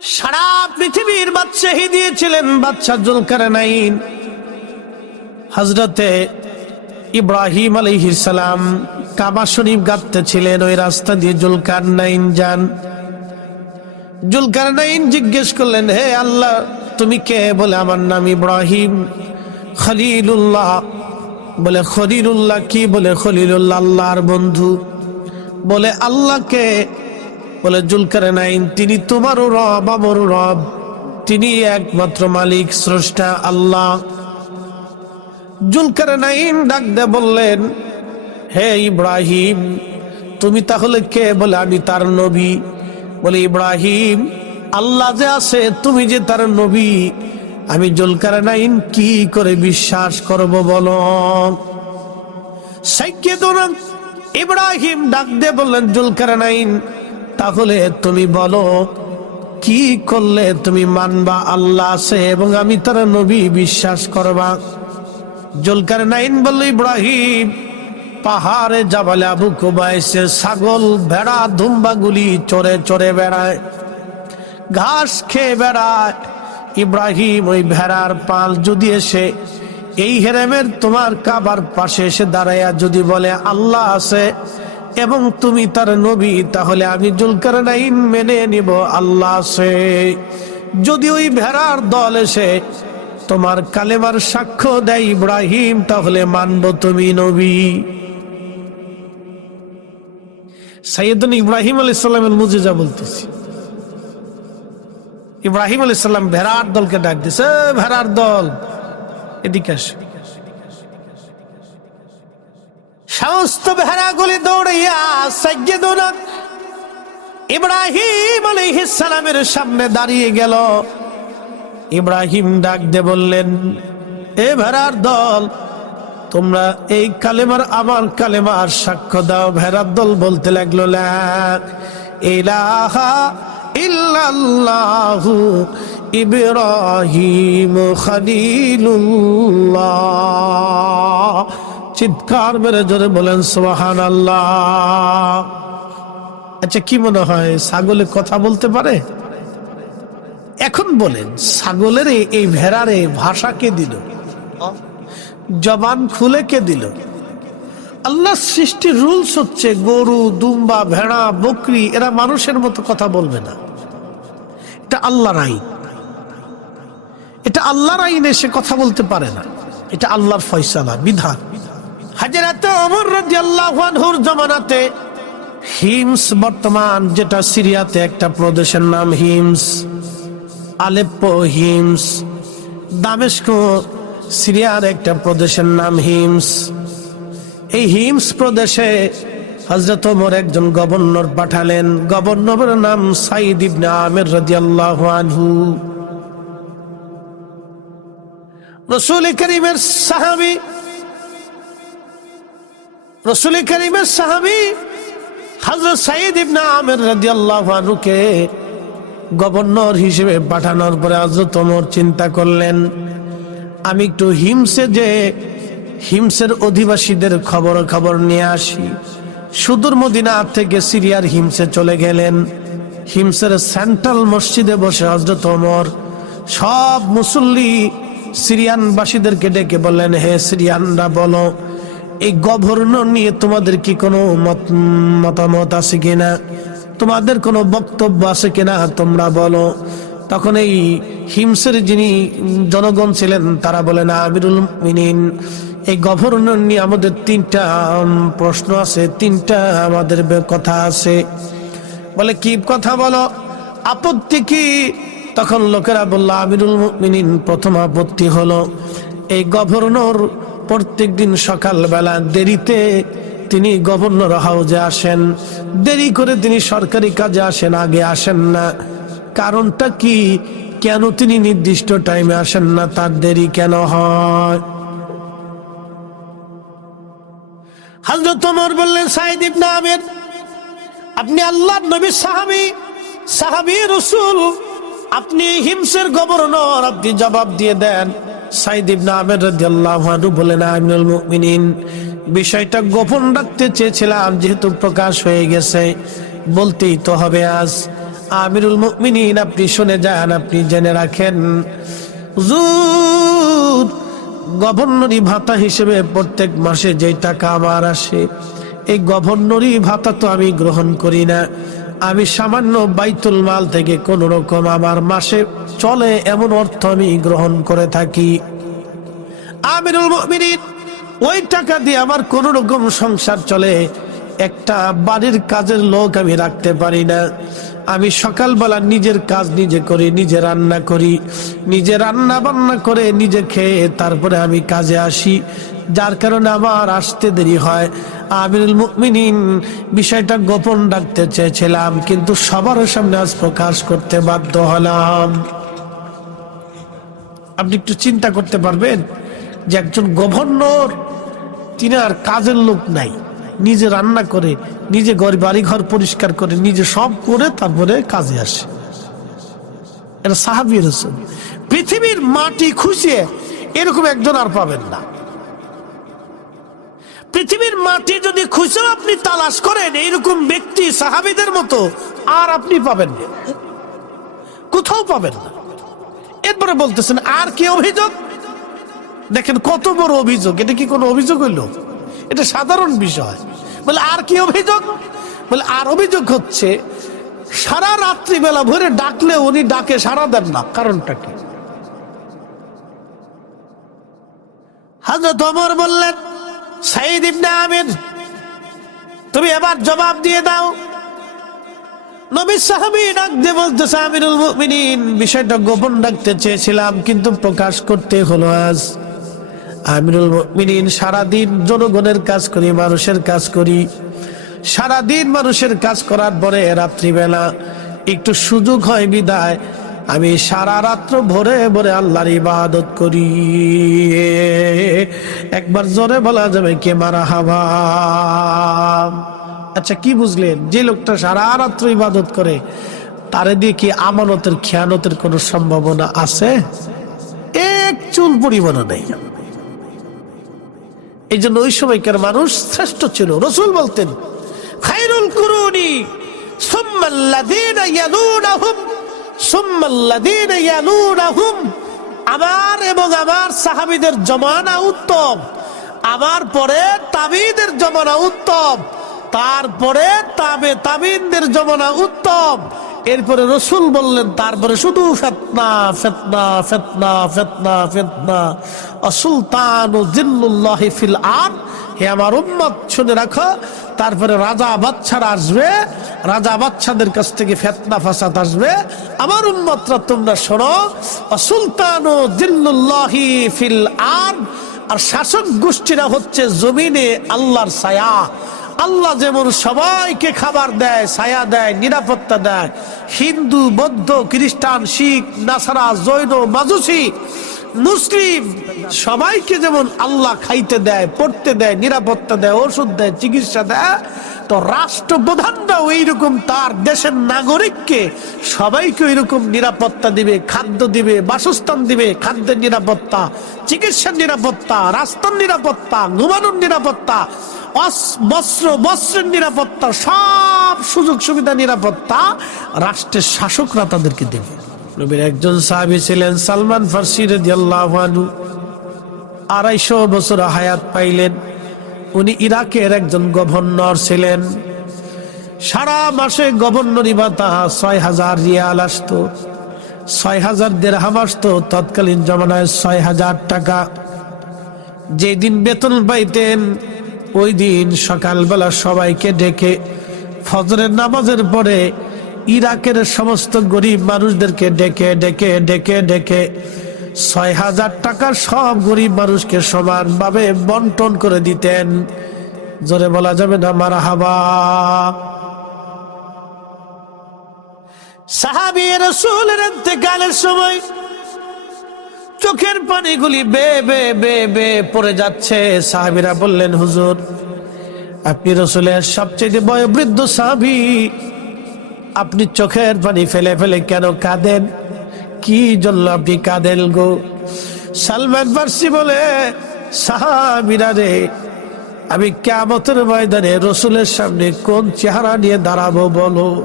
সারা পৃথিবীর বাদশাহী দিয়েছিলেন বাদশাহ জুলকার নাইন হজরতে ইব্রাহিম সালাম কাবা শরীফ গাঁথতে ছিলেন ওই রাস্তা দিয়ে জুলকার নাইন যান। জুলকার নাইন জিজ্ঞেস করলেন, হে আল্লাহ, তুমি কে? বলে, আমার নাম ইব্রাহিম। খলিলুল্লাহ। বলে, খলিলুল্লাহ কি? বলে, খলিলুল্লাহ আল্লাহর বন্ধু। বলে আল্লাহকে বলে, জুলকার নাইন, তিনি তোমারও রব, আমারও রব। তিনি একমাত্র মালিক, স্রষ্টা, আল্লাহ। জুলকার নাইন ডাক দে বললেন, হে ইব্রাহিম, তুমি তাহলে কে? বলে, আমি তার নবী। বলে, ইব্রাহিম, আল্লাহ যে আছে, তুমি যে তার নবী। আমি জুলকার নাইন কি করে বিশ্বাস করব, বলো? ইব্রাহিম ডাক দে বললেন, জুলকার নাইন তাহলে তুমি বলো, কি করলে তুমি মানবা আল্লাহ আছে এবং আমি তার নবী বিশ্বাস করবা? জলকার নাইন বলল, ইব্রাহিম, পাহাড়ে জাবালে আবু কুবাইসে ছাগল, ভেড়া, ধুম্বাগুলি চড়ে চড়ে বেড়ায়, ঘাস খেয়ে বেড়ায়। ইব্রাহিম ওই ভেড়ার পাল যদি এসে, এই হেরেমের তোমার কাবার পাশে এসে দাঁড়াইয়া যদি বলে, আল্লাহ আছে এবং তুমি তার নবী, তাহলে আমি জুলকার নাইন মেনে নিব আল্লাহ সে। যদি ওই ভেড়ার দল এসে তোমার কালেমার সাক্ষ্য দেয় ইব্রাহিম, তাহলে মানব তুমি নবী। সাইয়দুল ইব্রাহিম আলাইহিস সালামের মুজিজা বলতেছি। ইব্রাহিম আলাইহিস সালাম ভেড়ার দলকে ডাক দিছে ভেড়ার দল, এদিকে আসো। সমস্ত ভেড়াগুলি দৌড়াইয়া সাইয়্যিদুনা ইব্রাহিম সালামের সামনে দাঁড়িয়ে গেল। ইব্রাহিম ডাক দে বললেন, এ ভেড়ার দল, তোমরা এই কালেমার আমার কালেমার সাক্ষ্য দাও। ভেড়ার দল বলতে লাগল ইল্লাল্লাহু ইব্রাহিম খলিলুল্লাহ। চিৎকার মেরে জোরে বলেন সোহান আল্লাহ আচ্ছা কি মনে হয় ছাগলে কথা বলতে পারে? এখন বলেন, ছাগলের এই- ভেড়ারে ভাষা কে দিল? জবান খুলে কে দিল? আল্লাহ সৃষ্টির রুলস হচ্ছে গরু, দুম্বা, ভেড়া, বকরি, এরা মানুষের মতো কথা বলবে না। এটা আল্লাহর আইন। এটা আল্লাহর আইনে সে কথা বলতে পারে না। এটা আল্লাহর ফয়সালা, বিধান। হাজারাতে অমর রাজি আল্লাহুর জমানাতে হিমস বর্তমান, যেটা সিরিয়াতে একটা প্রদেশের নাম হিমস, আলেপ্পো হিমস, দামেস্ক সিরিয়ার একটা প্রদেশের নাম হিমস। এই হিমস প্রদেশে হজরত ওমর একজন গভর্নর পাঠালেন। গভর্নরের নাম সাইদ ইবনে আমির রাদিয়াল্লাহু আনহু। রসুল করিমের সাহাবী রসুল করিমের সাহাবী হজরত সাইদ ইবনে আমির রাদিয়াল্লাহু আনহুকে গভর্নর হিসেবে পাঠানোর পরে হজরত ওমর চিন্তা করলেন, আমি একটু হিমসে যে হিমসের অধিবাসীদের খবর খবর নিয়ে আসি। সুদূর মদিনা থেকে সিরিয়ার হিমসে চলে গেলেন। হিমসের সেন্ট্রাল মসজিদে বসে হজরত ওমর সব মুসল্লি সিরিয়ানবাসীদেরকে ডেকে বললেন, হে সিরিয়ানরা বলো এই গভর্নর নিয়ে তোমাদের কি কোনো মত, মতামত আছে কিনা? তোমাদের কোনো বক্তব্য আছে কিনা তোমরা বলো। তখন এই হিমসের যিনি জনগণ ছিলেন, তারা বলেন আবিরুল মিনিন এই গভর্নর নিয়ে আমাদের তিনটা প্রশ্ন আছে, তিনটা আমাদের কথা আছে। বলে, কি কথা বলো? আপত্তি কি? তখন লোকেরা বলল, আমিরুল মিনিন প্রথম আপত্তি হলো, এই গভর্নর প্রত্যেক দিন সকালবেলা দেরিতে তিনি গভর্নর হাউজে আসেন। দেরি করে তিনি সরকারি কাজে আসেন, আগে আসেন না। কারণটা কি? কেন তিনি নির্দিষ্ট টাইমে আসেন না? তার দেরি কেন হয়? বললেন আপনি রসুল, আপনি হিমসের গভর্নর, আপনি জবাব দিয়ে দেন। সাইদ ইবনে আমির রাদিয়াল্লাহু আনহু বলেন আমিনুল মুমিনিন, বিষয়টা গোপন রাখতে চেয়েছিলাম, যেহেতু প্রকাশ হয়ে গেছে। বলতেই তো হবে আজ আমিরুল মুমিনিন, আপনি শুনে যান, আপনি জেনে রাখেন। হুজুর, গভর্নরি ভাতা হিসেবে প্রত্যেক মাসে যে টাকা আমার আসে, এই গভর্নরি ভাতা তো আমি গ্রহণ করি না। আমি সামান্য বাইতুল মাল থেকে কোন রকম আমার মাসে চলে এমন অর্থ আমি গ্রহণ করে থাকি। আমিরুল ওই টাকা দিয়ে আমার কোন রকম সংসার চলে। একটা বাড়ির কাজের লোক আমি রাখতে পারি না। আমি সকালবেলা নিজের কাজ নিজে করি, নিজে রান্না করি। নিজে রান্না বান্না করে নিজে খেয়ে তারপরে আমি কাজে আসি। যার কারণে আমার আসতে দেরি হয়। আমিরুল মুমিনিন বিষয়টা গোপন রাখতে চেয়েছিলাম, কিন্তু সবার সামনে আজ প্রকাশ করতে বাধ্য হলাম। আপনি একটু চিন্তা করতে পারবেন যে একজন গভর্নর, তিনি আর কাজের লোক নাই। নিজে রান্না করে, নিজে ঘর বাড়ি ঘর পরিষ্কার করে, নিজে সব করে তারপরে কাজে আসে। এটা সাহাবি রসুল। পৃথিবীর মাটি খুশিয়ে এরকম একজন আর পাবেন না। পৃথিবীর মাটি যদি খুঁজেও আপনি তালাশ করেন, এইরকম ব্যক্তি সাহাবিদের মতো আর আপনি পাবেন না। কোথাও পাবেন না। এরপরে বলতেছেন, আর কি অভিযোগ? দেখেন, কত বড় অভিযোগ। এটা কি কোনো অভিযোগ হইল? এটা সাধারণ বিষয়। বলে, আর কি অভিযোগ? বলে, আর অভিযোগ হচ্ছে, সারা রাত্রিবেলা ভরে ডাকলে উনি ডাকে সারা দেন না। কারণটা কি? হাজরত ওমর বললেন আমির, তুমি এবার জবাব দিয়ে দাও। বলতেছে, আমিরুল বিষয়টা গোপন রাখতে চেয়েছিলাম, কিন্তু প্রকাশ করতে হলো আজ। আমিরুল সারাদিন জনগণের কাজ করি, মানুষের কাজ করি। সারাদিন মানুষের কাজ করার পরে রাত্রিবেলা একটু সুযোগ হয় বিদায় আমি সারা রাত্র ভরে ভরে আল্লাহর ইবাদত করি। একবার জোরে বলা যাবে, কে মারা হাবা? আচ্ছা কি বুঝলেন? যে লোকটা সারা রাত্র ইবাদত করে, তারে দিয়ে কি আমানতের, খেয়ানতের কোনো সম্ভাবনা আছে? এক চুল পরিমাণও নেই। এই জন্য ওই সময়কার মানুষ শ্রেষ্ঠ ছিল। রসুল বলতেন খাইরুল কুরুনি, সুম্মাল্লাযীনা ইয়ালুনাহুম আমার এবং আমার সাহাবীদের জমানা উত্তম আমার পরে তাবিদের জমানা উত্তম, তারপরে তাবে তাবিনদের জমানা উত্তম। এরপরে রসুল বললেন, তারপরে শুধু ফেতনা ফেতনা ফেতনা ফেতনা ফেতনা। অসুলতান ও হে আমার উম্মত, শুনে রাখো, তারপরে রাজা বাচ্চারা আসবে রাজা বাচ্চাদের কাছ থেকে ফেতনা, ফাসাদ আসবে। আমার উম্মতরা তোমরা শোনো সুলতান ও জিল্লুল্লাহি ফিল আন আর শাসক গোষ্ঠীরা হচ্ছে জমিনে আল্লাহর ছায়া। আল্লাহ যেমন সবাইকে খাবার দেয়, ছায়া দেয়, নিরাপত্তা দেয়। হিন্দু, বৌদ্ধ, খ্রিস্টান, শিখ, নাসারা, জৈন, মাজুসি মুসলিম সবাইকে যেমন আল্লাহ খাইতে দেয়, পড়তে দেয়, নিরাপত্তা দেয়, ওষুধ দেয়, চিকিৎসা দেয়, তো রাষ্ট্রপ্রধানরাও এইরকম তার দেশের নাগরিককে সবাইকে ওইরকম নিরাপত্তা দিবে, খাদ্য দিবে, বাসস্থান দিবে, খাদ্যের নিরাপত্তা, চিকিৎসার নিরাপত্তা, রাস্তার নিরাপত্তা, ঘুমানোর নিরাপত্তা বস্ত্র, বস্ত্রের নিরাপত্তা, সব সুযোগ সুবিধা নিরাপত্তা রাষ্ট্রের শাসকরা তাদেরকে দেবে। নবীর একজন সাহাবি ছিলেন সালমান ফার্সি রাদিয়াল্লাহু আনহু। আড়াইশো বছর হায়াত পাইলেন। উনি ইরাকের একজন গভর্নর ছিলেন। সারা মাসে গভর্নরি ভাতা ছয় হাজার রিয়াল আসতো। ছয় হাজার দেড়হাম আসতো, তৎকালীন জমানায় ছয় হাজার টাকা। যেদিন বেতন পাইতেন, ওই দিন সকালবেলা সবাইকে ডেকে ফজরের নামাজের পরে ইরাকের সমস্ত গরিব মানুষদেরকে ডেকে ডেকে ডেকে ডেকে ছয় হাজার টাকা সব গরিব মানুষকে সমানভাবে বন্টন করে দিতেন। জোরে বলা যাবে না মারা হাবা সাহাবি রসুলের ইন্তেকালের সময় চোখের পানিগুলি বে বে বে বে পড়ে যাচ্ছে। সাহাবিরা বললেন, হুজুর, আপনি রসুলের সবচেয়ে বয়োবৃদ্ধ সাহাবি। আপনি চোখের পানি ফেলে ফেলে কেন কাঁদেন? কি জন্য আপনি কাঁদেন গো? সালমান ফার্সি বলে, সাহাবিরা রে, আমি কেমতের ময়দানে রসুলের সামনে কোন চেহারা নিয়ে দাঁড়াবো বলো?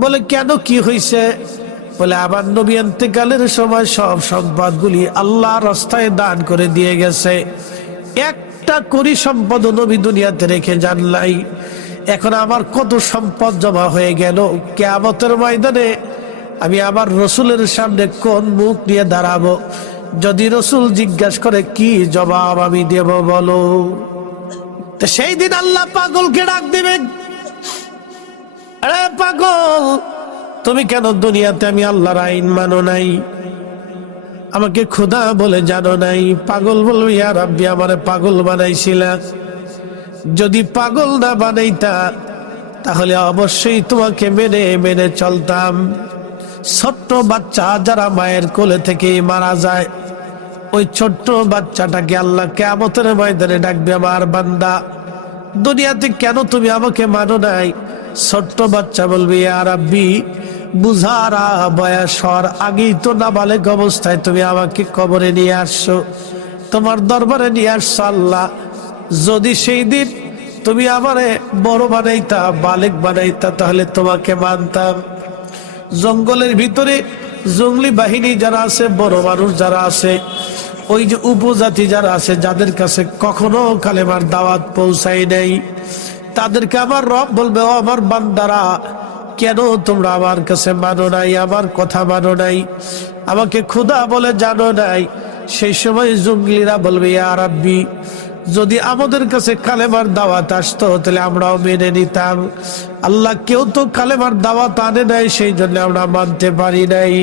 বলে, কেন কি হয়েছে বলে আবার নবী সময় সব সম্পদগুলি আল্লাহ রাস্তায় দান করে দিয়ে গেছে। একটা করি সম্পদ নবী দুনিয়াতে রেখে জানলাই এখন আমার কত সম্পদ জমা হয়ে গেল? কেয়ামতের ময়দানে আমি আবার রসুলের সামনে কোন মুখ নিয়ে দাঁড়াবো? যদি রসুল জিজ্ঞাসা করে, কি জবাব আমি দেব বলো? তো সেই দিন আল্লাহ পাগলকে ডাক দিবেন। আরে পাগল, তুমি কেন দুনিয়াতে আমি আল্লাহর আইন মানো নাই? আমাকে খোদা বলে জানো নাই। পাগল বলব, ইয়া রাব্বি, আমারে পাগল বানাইছিলা। যদি পাগল না বানাইতা, তাহলে অবশ্যই তোমাকে মেনে মেনে চলতাম। ছোট্ট বাচ্চা যারা মায়ের কোলে থেকে মারা যায়, ওই ছোট্ট বাচ্চাটাকে আল্লাহ কেমতের ময়দানে ডাকবে আমার বান্দা। দুনিয়াতে কেন তুমি আমাকে মানো নাই? ছোট্ট বাচ্চা বলবি আর আব্বি বুঝারা বয়স হওয়ার আগেই তো না বালেক অবস্থায় তুমি আমাকে কবরে নিয়ে আসছো। তোমার দরবারে নিয়ে আসছো আল্লাহ। যদি সেই দিন তুমি আমারে বড় বানাইতা বালেক বানাইতা, তাহলে তোমাকে মানতাম। জঙ্গলের ভিতরে জঙ্গলি বাহিনী যারা আছে, বড় মানুষ যারা আছে, ওই যে উপজাতি যারা আছে, যাদের কাছে কখনো কালেমার দাওয়াত পৌঁছাই নেই। তাদেরকে আমার রব বলবে, ও আমার বান্দারা, কেন তোমরা আমার কাছে মানো নাই, আমার কথা মানো নাই? আমাকে ক্ষুধা বলে জানো নাই? সেই সময় জঙ্গলিরা বলবে আব্বি যদি আমাদের কাছে কালেমার দাওয়াত আসতো, তাহলে আমরাও মেনে নিতাম। আল্লাহ কেউ তো কালেমার দাওয়াত আনে নাই, সেই জন্য আমরা মানতে পারি নাই।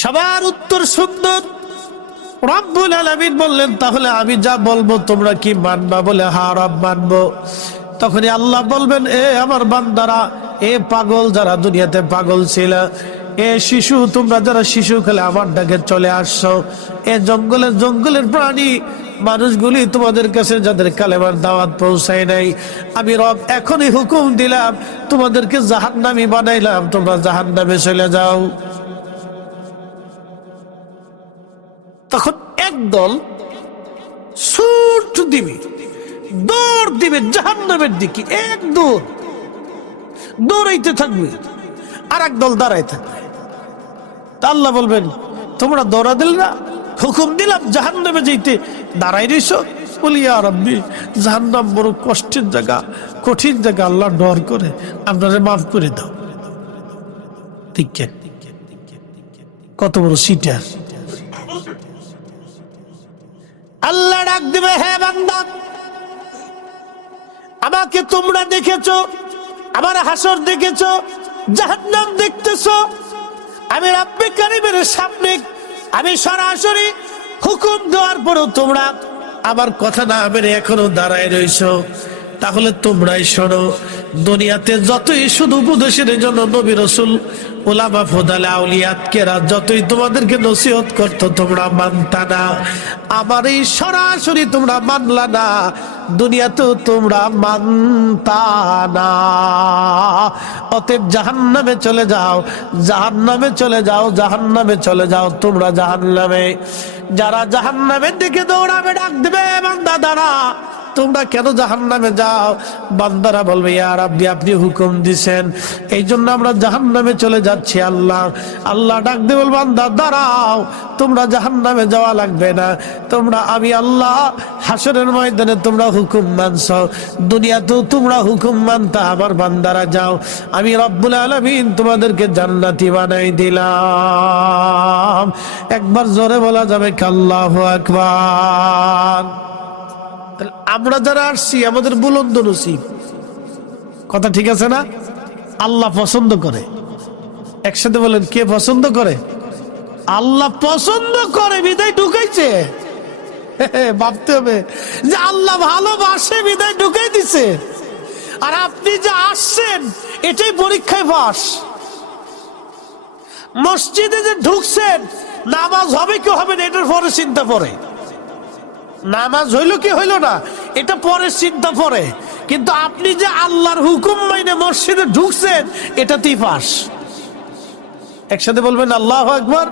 সবার উত্তর সুন্দর। রব্বুল আলামিন বললেন, তাহলে আমি যা বলব তোমরা কি মানবা? বলে হা রব মানবো। তখনই আল্লাহ বলবেন, এ আমার বান্দারা, এ পাগল যারা দুনিয়াতে পাগল ছিল এ শিশু, তোমরা যারা শিশু খেলে আমার ডাকে চলে আসছো। এ জঙ্গলের জঙ্গলের প্রাণী, মানুষগুলি তোমাদের কাছে যাদের কালেমার দাওয়াত পৌঁছায় নাই। আমি রব এখনই হুকুম দিলাম, তোমাদেরকে জাহান্নামি বানাইলাম, তোমরা জাহান্নামে চলে যাও। তখন একদল ছুট দিবে, দৌড় দিবে জাহান্নামের দিকে এক দৌড় দৌড়াইতে থাকবে আর এক দল দাঁড়াই থাকবে। আল্লাহ বলবেন, তোমরা দৌড়া দিল না? হুকুম দিলাম, জাহান্নামে যেতে দাঁড়াই রইছ? বলি আর আব্বি জাহান্নাম বড় কষ্টের জায়গা, কঠিন জায়গা, আল্লাহ ডর করে। আপনারা মাফ করে দাও। কত বড় সিটার। আল্লাহ ডাক দিবে, হে বান্দা, আমাকে তোমরা দেখেছ, আমার হাসর দেখেছ, জাহান্নাম দেখতেছো আমি রাব্বে কারিমের সামনে আমি সরাসরি হুকুম দেওয়ার পরও তোমরা আমার কথা না মেনে এখনও দাঁড়ায় রইছো। তাহলে তোমরাই শোনো, দুনিয়াতে যতই শুধু উপদেশের জন্য নবী রসুল আউলিয়াতকেরা যতই তোমাদেরকে তোমরা না। আমার এই সরাসরি তোমরা মানলা না। তোমরা অতএব জাহান্নামে চলে যাও, জাহান্নামে চলে যাও, জাহান্নামে চলে যাও, তোমরা জাহান্নামে। যারা জাহান্নামের দিকে দৌড়াবে, ডাক দেবে বান্দা দাঁড়া তোমরা কেন জাহান নামে যাও? বান্দারা বলবে আর আপনি আপনি হুকুম দিছেন। এই জন্য আমরা জাহান নামে চলে যাচ্ছি, আল্লাহ। আল্লাহ ডাক দে বল বান্দা, দাঁড়াও। তোমরা জাহান নামে যাওয়া লাগবে না। তোমরা, আমি আল্লাহ, হাসরের ময়দানে তোমরা হুকুম মানছ। দুনিয়াতেও তোমরা হুকুম মানতা আমার বান্দারা যাও। আমি রব্বুল আলমিন তোমাদেরকে জান্নাতি বানাই দিলাম। একবার জোরে বলা যাবে, কাল্লাহ আকবার। আমরা যারা আসছি, আমাদের বুলন্দ নসিব। কথা ঠিক আছে না? আল্লাহ পছন্দ করে। একসাথে বলেন, কে পছন্দ করে? আল্লাহ পছন্দ করে, বিদায় ঢুকাইছে। ভাবতে হবে যে আল্লাহ ভালোবাসে, বিদায় ঢুকাই দিছে। আর আপনি যে আসছেন, এটাই পরীক্ষায় পাস মসজিদে যে ঢুকছেন, নামাজ হবে কি হবে না, এটার পরে চিন্তা পড়ে। নামাজ হইল কি হইল না, এটা পরে চিন্তা পরে। কিন্তু আপনি যে আল্লাহর হুকুম মাইনে মসজিদে ঢুকছেন এটা তিপাস একসাথে বলবেন, আল্লাহ একবার